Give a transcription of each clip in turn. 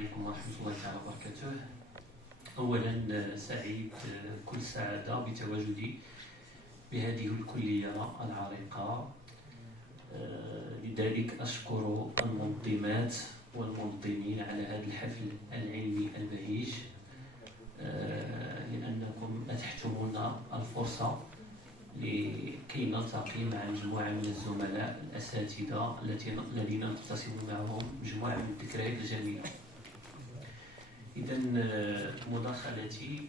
عليكم ورحمة الله تعالى وبركاته. أولا سعيد كل سعادة بتواجدي بهذه الكلية العريقة، لذلك أشكر المنظمات والمنظمين على هذا الحفل العلمي البهيج، لأنكم أتحتم لنا الفرصة لكي نلتقي مع مجموعة من الزملاء الأساتذة الذين نقتسم معهم مجموعة من الذكريات الجميلة. إذا مداخلتي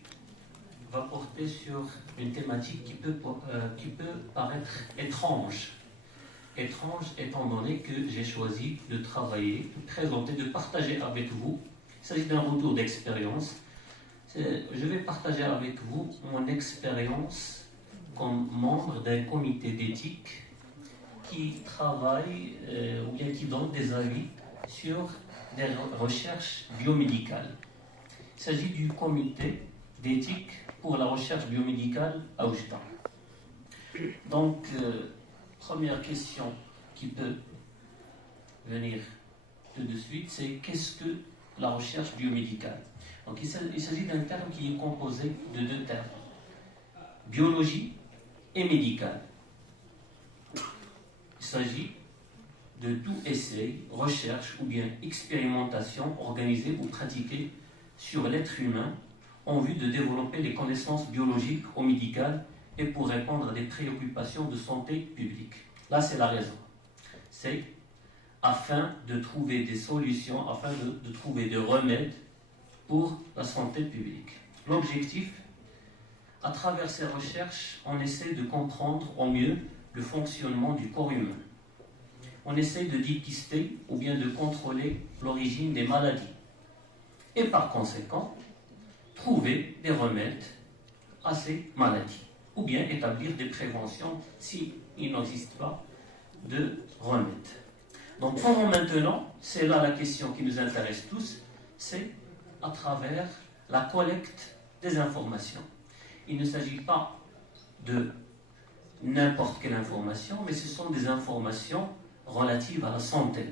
va porter sur une thématique qui peut paraître étrange étant donné que j'ai choisi de travailler, de présenter, de partager avec vous. Il s'agit d'un retour d'expérience. Je vais partager avec vous mon expérience comme membre d'un comité d'éthique qui travaille ou bien qui donne des avis sur des recherches biomédicales. Il s'agit du comité d'éthique pour la recherche biomédicale à Oujda. Donc, première question qui peut venir tout de suite, c'est qu'est-ce que la recherche biomédicale? Donc, il s'agit d'un terme qui est composé de deux termes, biologie et médicale. Il s'agit de tout essai, recherche ou bien expérimentation organisée ou pratiquée sur l'être humain en vue de développer les connaissances biologiques ou médicales et pour répondre à des préoccupations de santé publique. Là, c'est la raison. C'est afin de trouver des solutions, afin de trouver des remèdes pour la santé publique. L'objectif, à travers ces recherches, on essaie de comprendre au mieux le fonctionnement du corps humain. On essaie de dépister ou bien de contrôler l'origine des maladies. Et par conséquent, trouver des remèdes à ces maladies. Ou bien établir des préventions s'il n'existe pas de remède. Donc comment maintenant, c'est là la question qui nous intéresse tous, c'est à travers la collecte des informations. Il ne s'agit pas de n'importe quelle information, mais ce sont des informations relatives à la santé.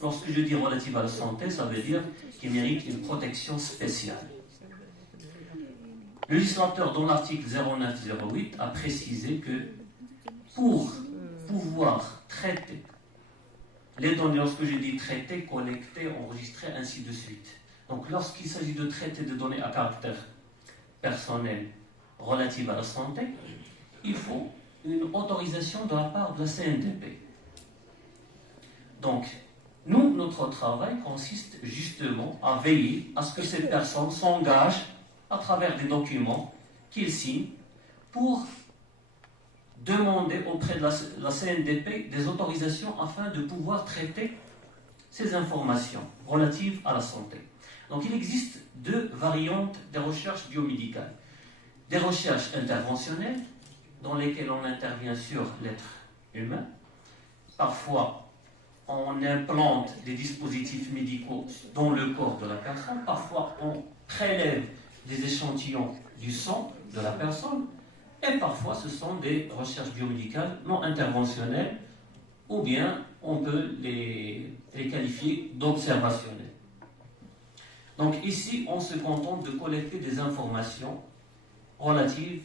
Lorsque je dis relatives à la santé, ça veut dire qu'ils méritent une protection spéciale. Le législateur, dans l'article 0908, a précisé que pour pouvoir traiter les données, lorsque je dis traiter, collecter, enregistrer, ainsi de suite. Donc lorsqu'il s'agit de traiter des données à caractère personnel relatives à la santé, il faut une autorisation de la part de la CNDP. Donc, nous, notre travail consiste justement à veiller à ce que ces personnes s'engagent à travers des documents qu'ils signent pour demander auprès de la CNDP des autorisations afin de pouvoir traiter ces informations relatives à la santé. Donc il existe deux variantes des recherches biomédicales. Des recherches interventionnelles dans lesquelles on intervient sur l'être humain. Parfois, on implante des dispositifs médicaux dans le corps de la personne. Parfois, on prélève des échantillons du sang de la personne. Et parfois, ce sont des recherches biomédicales non interventionnelles ou bien on peut les qualifier d'observationnelles. Donc ici, on se contente de collecter des informations relatives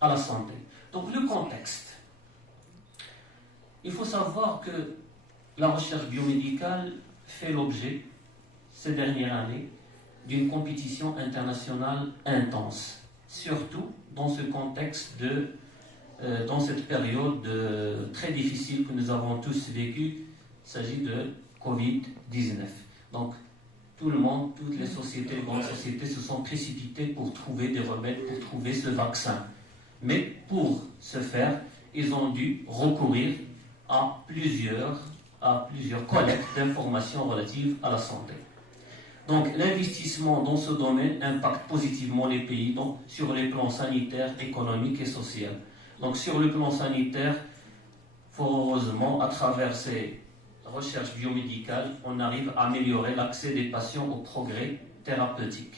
à la santé. Donc le contexte. Il faut savoir que la recherche biomédicale fait l'objet, ces dernières années, d'une compétition internationale intense, surtout dans ce contexte dans cette période très difficile que nous avons tous vécue. Il s'agit de Covid-19. Donc, tout le monde, toutes les sociétés, les grandes sociétés se sont précipitées pour trouver des remèdes, pour trouver ce vaccin. Mais pour ce faire, ils ont dû recourir à plusieurs collectes d'informations relatives à la santé. Donc, l'investissement dans ce domaine impacte positivement les pays sur les plans sanitaires, économiques et sociaux. Donc, sur le plan sanitaire, fort heureusement, à travers ces recherches biomédicales, on arrive à améliorer l'accès des patients au progrès thérapeutique.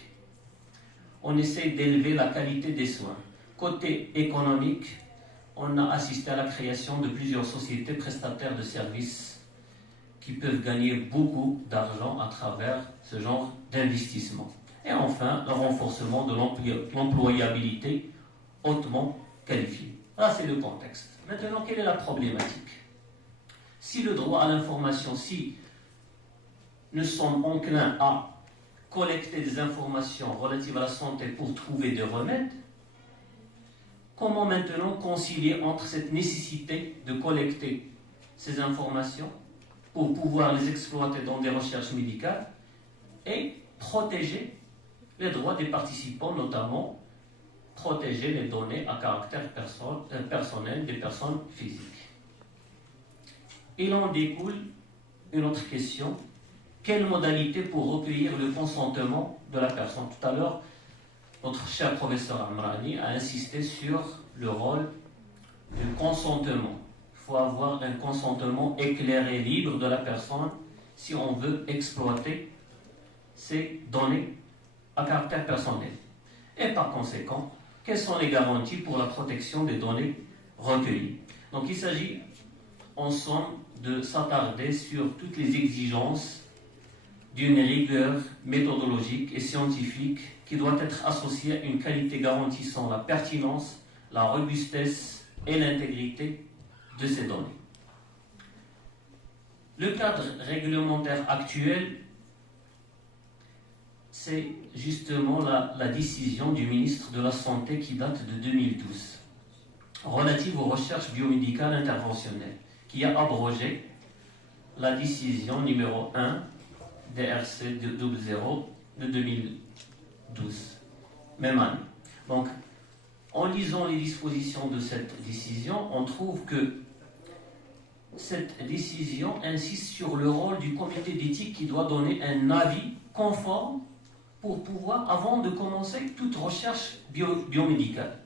On essaie d'élever la qualité des soins. Côté économique, on a assisté à la création de plusieurs sociétés prestataires de services qui peuvent gagner beaucoup d'argent à travers ce genre d'investissement. Et enfin, le renforcement de l'employabilité hautement qualifiée. Là, c'est le contexte. Maintenant, quelle est la problématique? Si le droit à l'information, si nous sommes enclins à collecter des informations relatives à la santé pour trouver des remèdes, comment maintenant concilier entre cette nécessité de collecter ces informations pour pouvoir les exploiter dans des recherches médicales et protéger les droits des participants, notamment protéger les données à caractère personnel des personnes physiques. Il en découle une autre question. Quelle modalité pour recueillir le consentement de la personne? Tout à l'heure, notre cher professeur Amrani a insisté sur le rôle du consentement. Il faut avoir un consentement éclairé, libre de la personne si on veut exploiter ces données à caractère personnel. Et par conséquent, quelles sont les garanties pour la protection des données recueillies? Donc il s'agit en somme de s'attarder sur toutes les exigences d'une rigueur méthodologique et scientifique qui doit être associée à une qualité garantissant la pertinence, la robustesse et l'intégrité de ces données. Le cadre réglementaire actuel, c'est justement la décision du ministre de la Santé qui date de 2012, relative aux recherches biomédicales interventionnelles, qui a abrogé la décision numéro 1 DRC 00 de 2012, même année. Donc, en lisant les dispositions de cette décision, on trouve que cette décision insiste sur le rôle du comité d'éthique qui doit donner un avis conforme pour pouvoir, avant de commencer toute recherche biomédicale.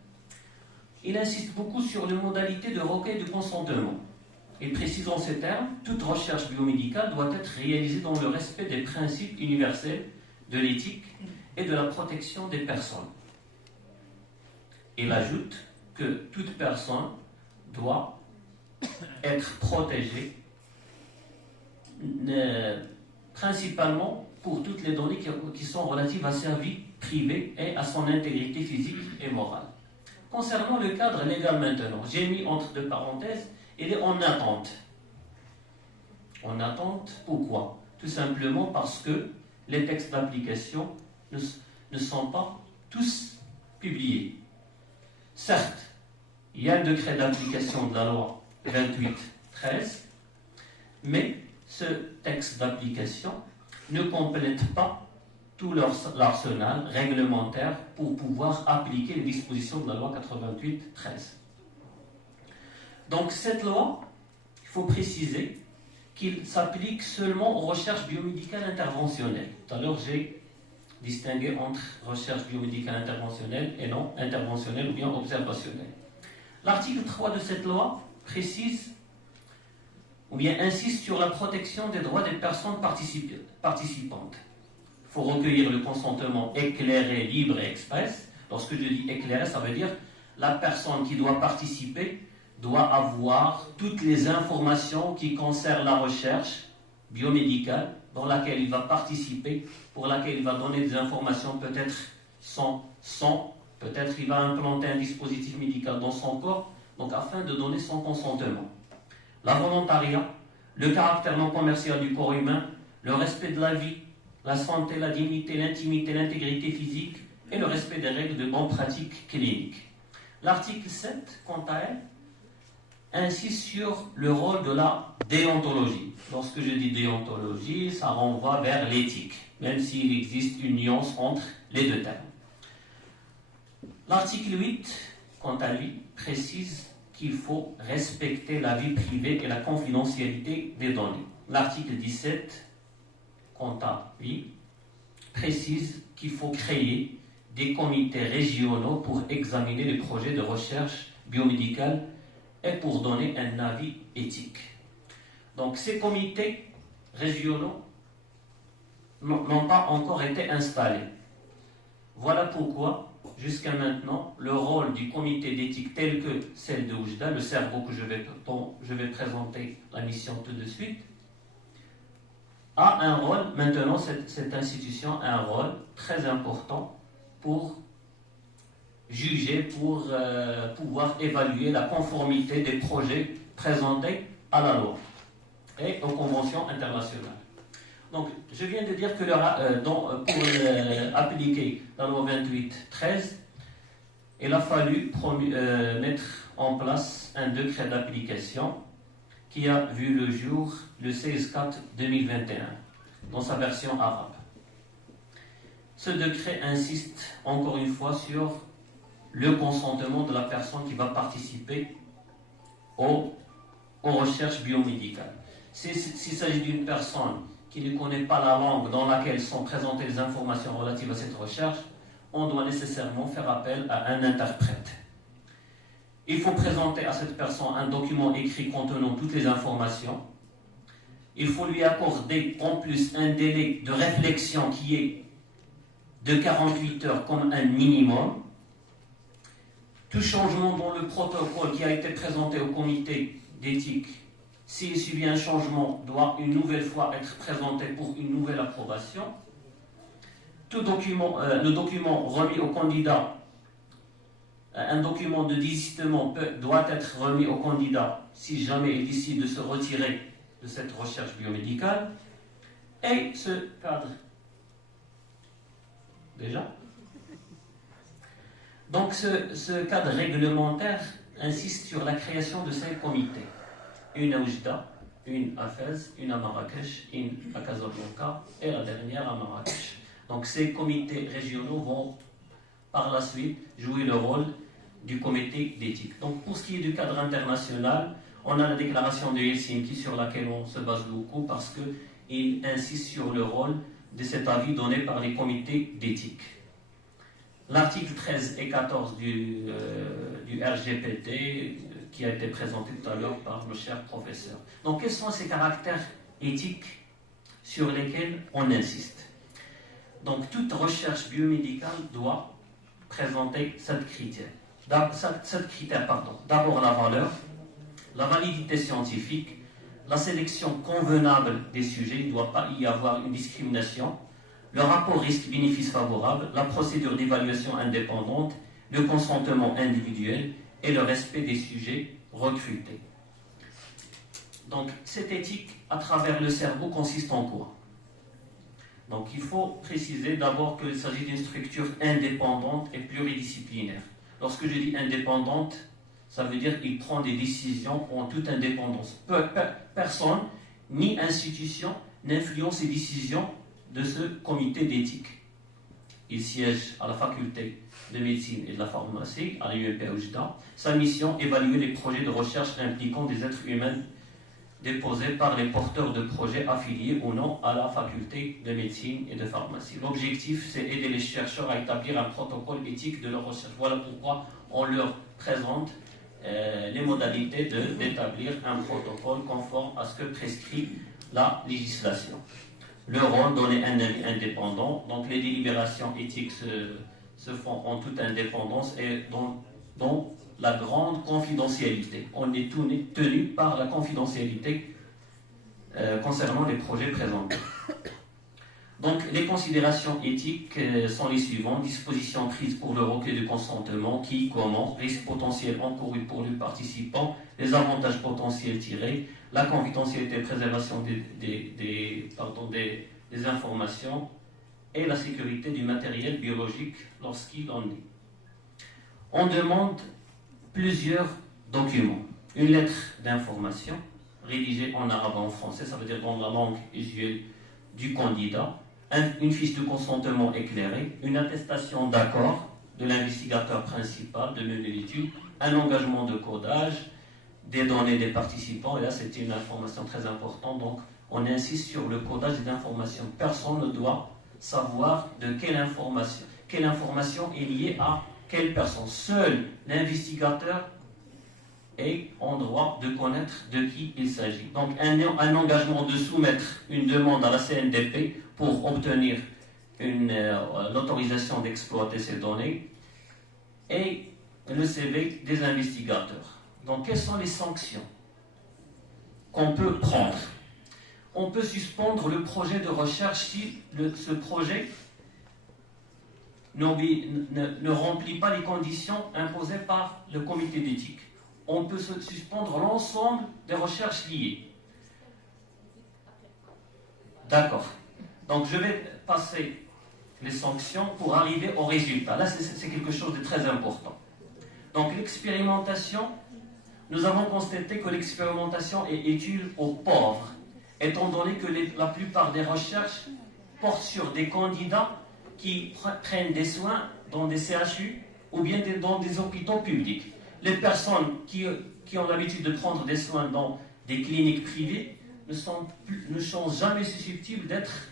Il insiste beaucoup sur les modalités de recueil de consentement. Et précisons ces termes, toute recherche biomédicale doit être réalisée dans le respect des principes universels de l'éthique et de la protection des personnes. Il ajoute que toute personne doit être protégée, principalement pour toutes les données qui sont relatives à sa vie privée et à son intégrité physique et morale. Concernant le cadre légal maintenant, j'ai mis entre deux parenthèses, il est en attente. En attente, pourquoi? Tout simplement parce que les textes d'application ne sont pas tous publiés. Certes, il y a un décret d'application de la loi 28/13, mais ce texte d'application ne complète pas tout l'arsenal réglementaire pour pouvoir appliquer les dispositions de la loi 88/13. Donc cette loi, il faut préciser qu'il s'applique seulement aux recherches biomédicales interventionnelles. Tout à l'heure, j'ai distingué entre recherche biomédicale interventionnelle et non interventionnelle ou bien observationnelle. L'article 3 de cette loi précise ou bien insiste sur la protection des droits des personnes participantes. Il faut recueillir le consentement éclairé, libre et express. Lorsque je dis éclairé, ça veut dire la personne qui doit participer doit avoir toutes les informations qui concernent la recherche biomédicale dans laquelle il va participer, pour laquelle il va donner des informations peut-être sans peut-être il va implanter un dispositif médical dans son corps, donc afin de donner son consentement. La volontariat, le caractère non commercial du corps humain, le respect de la vie, la santé, la dignité, l'intimité, l'intégrité physique et le respect des règles de bonne pratique clinique. L'article 7, quant à elle, insiste sur le rôle de la déontologie. Lorsque je dis déontologie, ça renvoie vers l'éthique, même s'il existe une nuance entre les deux termes. L'article 8, quant à lui, précise qu'il faut respecter la vie privée et la confidentialité des données. L'article 17, quant à lui, précise qu'il faut créer des comités régionaux pour examiner les projets de recherche biomédicale et pour donner un avis éthique. Donc ces comités régionaux n'ont pas encore été installés. Voilà pourquoi, jusqu'à maintenant, le rôle du comité d'éthique tel que celle de Oujda, le cerveau dont je vais présenter la mission tout de suite, a un rôle, maintenant cette institution a un rôle très important pour juger, pour pouvoir évaluer la conformité des projets présentés à la loi et aux conventions internationales. Donc, je viens de dire que pour appliquer la loi 28/13, il a fallu mettre en place un décret d'application qui a vu le jour le 16/4/2021 dans sa version arabe. Ce décret insiste encore une fois sur le consentement de la personne qui va participer aux recherches biomédicales. S'il s'agit d'une personne qui ne connaît pas la langue dans laquelle sont présentées les informations relatives à cette recherche, on doit nécessairement faire appel à un interprète. Il faut présenter à cette personne un document écrit contenant toutes les informations. Il faut lui accorder en plus un délai de réflexion qui est de 48 heures comme un minimum. Tout changement dans le protocole qui a été présenté au comité d'éthique, s'il subit un changement, doit une nouvelle fois être présenté pour une nouvelle approbation. Tout document, le document remis au candidat, un document de désistement doit être remis au candidat si jamais il décide de se retirer de cette recherche biomédicale. Et ce cadre, déjà. Donc ce cadre réglementaire insiste sur la création de 5 comités. Une à Oujda, une à Fès, une à Marrakech, une à Casablanca et la dernière à Marrakech. Donc ces comités régionaux vont par la suite jouer le rôle du comité d'éthique. Donc pour ce qui est du cadre international, on a la déclaration de Helsinki sur laquelle on se base beaucoup parce qu'il insiste sur le rôle de cet avis donné par les comités d'éthique. L'article 13 et 14 du RGPD qui a été présenté tout à l'heure par le cher professeur. Donc quels sont ces caractères éthiques sur lesquels on insiste? Donc toute recherche biomédicale doit présenter 7 critères. D'abord la valeur, la validité scientifique, la sélection convenable des sujets, il ne doit pas y avoir une discrimination, le rapport risque-bénéfice favorable, la procédure d'évaluation indépendante, le consentement individuel et le respect des sujets recrutés. Donc cette éthique à travers le cerveau consiste en quoi? Donc il faut préciser d'abord qu'il s'agit d'une structure indépendante et pluridisciplinaire. Lorsque je dis indépendante, ça veut dire qu'il prend des décisions en toute indépendance. Personne ni institution n'influence les décisions de ce comité d'éthique. Il siège à la faculté de médecine et de la pharmacie, à l'UMP à Oujda. Sa mission, évaluer les projets de recherche impliquant des êtres humains déposés par les porteurs de projets affiliés ou non à la faculté de médecine et de pharmacie. L'objectif, c'est aider les chercheurs à établir un protocole éthique de leur recherche. Voilà pourquoi on leur présente les modalités d'établir un protocole conforme à ce que prescrit la législation. Le rôle, donner un avis indépendant. Donc les délibérations éthiques se font en toute indépendance et dans la grande confidentialité. On est tenu par la confidentialité concernant les projets présentés. Donc les considérations éthiques sont les suivantes. Dispositions prises pour le recueil de consentement, qui, comment, risque potentiel encouru pour le participant, les avantages potentiels tirés, la confidentialité et préservation des informations et la sécurité du matériel biologique lorsqu'il en est. On demande plusieurs documents. Une lettre d'information rédigée en arabe et en français, ça veut dire dans la langue usuelle du candidat, une fiche de consentement éclairée, une attestation d'accord de l'investigateur principal de mener l'étude, un engagement de codage des données des participants, et là c'était une information très importante, donc on insiste sur le codage des informations. Personne ne doit savoir de quelle information est liée à quelle personne. Seul l'investigateur est en droit de connaître de qui il s'agit. Donc un engagement de soumettre une demande à la CNDP pour obtenir l'autorisation d'exploiter ces données et le CV des investigateurs. Donc quelles sont les sanctions qu'on peut prendre? on peut suspendre le projet de recherche si ce projet ne remplit pas les conditions imposées par le comité d'éthique. On peut suspendre l'ensemble des recherches liées. D'accord. Donc je vais passer les sanctions pour arriver au résultat. Là, c'est quelque chose de très important. Donc l'expérimentation, nous avons constaté que l'expérimentation est utile aux pauvres, étant donné que la plupart des recherches portent sur des candidats qui prennent des soins dans des CHU ou bien dans des hôpitaux publics. Les personnes qui ont l'habitude de prendre des soins dans des cliniques privées ne sont jamais susceptibles d'être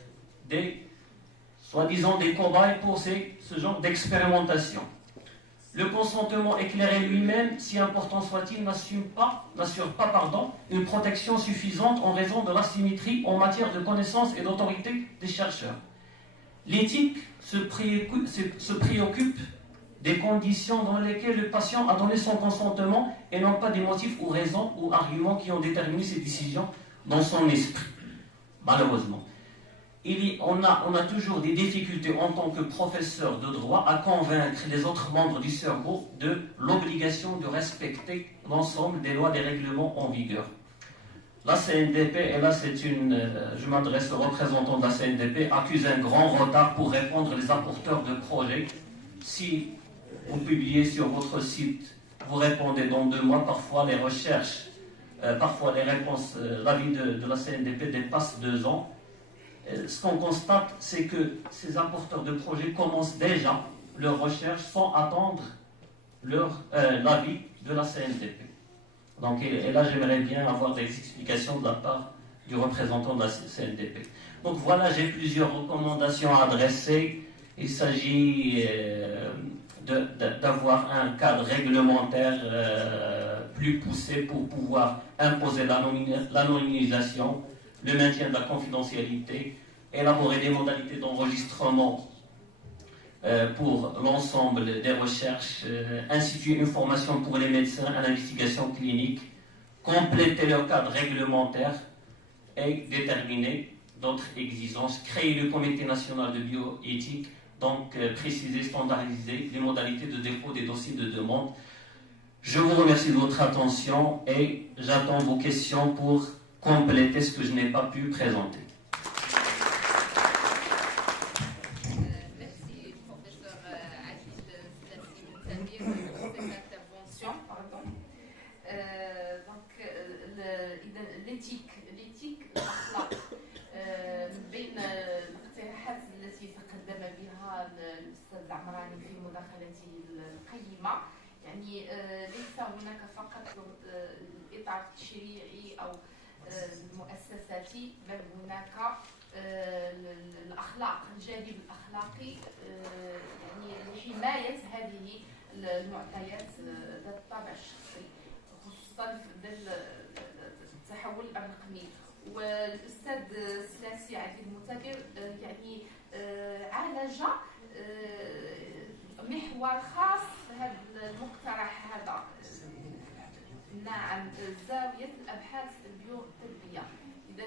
soi-disant des cobayes pour ce genre d'expérimentation. Le consentement éclairé lui-même, si important soit-il, n'assure pas une protection suffisante en raison de l'asymétrie en matière de connaissance et d'autorité des chercheurs. L'éthique se préoccupe des conditions dans lesquelles le patient a donné son consentement et non pas des motifs ou raisons ou arguments qui ont déterminé ses décisions dans son esprit. Malheureusement. On a toujours des difficultés en tant que professeur de droit à convaincre les autres membres du cerveau de l'obligation de respecter l'ensemble des lois et des règlements en vigueur. La CNDP, et là je m'adresse aux représentants de la CNDP, accuse un grand retard pour répondre les apporteurs de projets. Si vous publiez sur votre site, vous répondez dans 2 mois, parfois les recherches, parfois les réponses, l'avis de la CNDP dépasse 2 ans. Ce qu'on constate, c'est que ces apporteurs de projets commencent déjà leurs recherches sans attendre l'avis de la CNDP. Donc, et là, j'aimerais bien avoir des explications de la part du représentant de la CNDP. Donc voilà, j'ai plusieurs recommandations à adresser. Il s'agit d'avoir un cadre réglementaire plus poussé pour pouvoir imposer l'anonymisation, le maintien de la confidentialité, élaborer des modalités d'enregistrement pour l'ensemble des recherches, instituer une formation pour les médecins à l'investigation clinique, compléter leur cadre réglementaire et déterminer d'autres exigences, créer le comité national de bioéthique, donc préciser, standardiser les modalités de dépôt des dossiers de demande. Je vous remercie de votre attention et j'attends vos questions pour compléter ce que je n'ai pas pu présenter. Merci, professeur Adil Slassi pour cette intervention. Donc, l'éthique الأخلاق بين الاقتراحات التي تقدم بها الأستاذ عمراني في مداخلته القيمة، يعني ليس هناك فقط الإطار التشريعي أو المؤسساتي، بل هناك الأخلاق، الجانب الأخلاقي يعني لحماية هذه المعطيات ذات الطابع الشخصي، خصوصا في التحول الرقمي. والأستاذ سلاسي عدي المتابر يعني عالج محور خاص في هذا المقترح هذا عن زاوية الأبحاث البيوطبية. إذا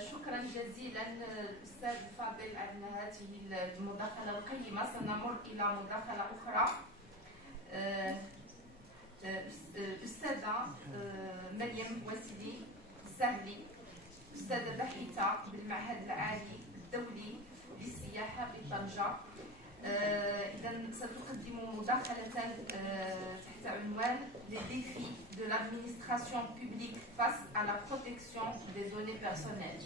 شكرا جزيلا الأستاذ الفاضل على هذه المداخلة القيمة. سنمر إلى مداخلة أخرى. الأستاذة مريم وسيلي سهلي، أستاذة باحثة بالمعهد العالي الدولي للسياحة بطنجة. إذا ستقدم مداخلة تحت عنوان Les défis de l'administration publique face à la protection des données personnelles.